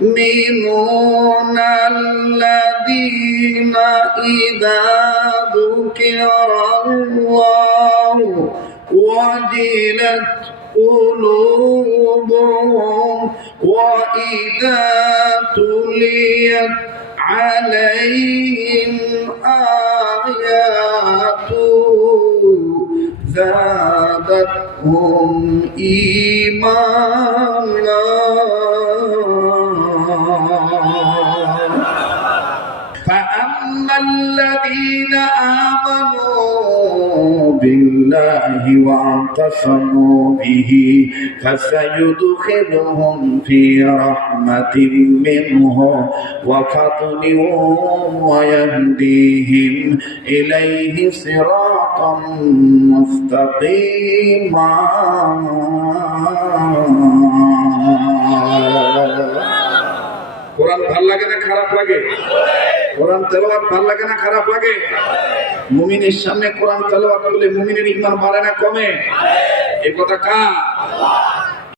المؤمنون الذين إذا ذكر الله وجلت قلوبهم وإذا تليت عليهم آياته زادتهم إيمانا فأما الذين آمنوا بالله واعتصموا به فسيدخلهم في رحمة منه وفضل ويهديهم إليه صراطا مستقيما কোরআন ভাল লাগে না খারাপ লাগে? কোরআন তেলাওয়াত ভাল লাগে না খারাপ লাগে? মুমিনের সামনে কোরআন তেলাওয়াত করলে মুমিনের ঈমান বাড়ে না কমে? এই কথা কার?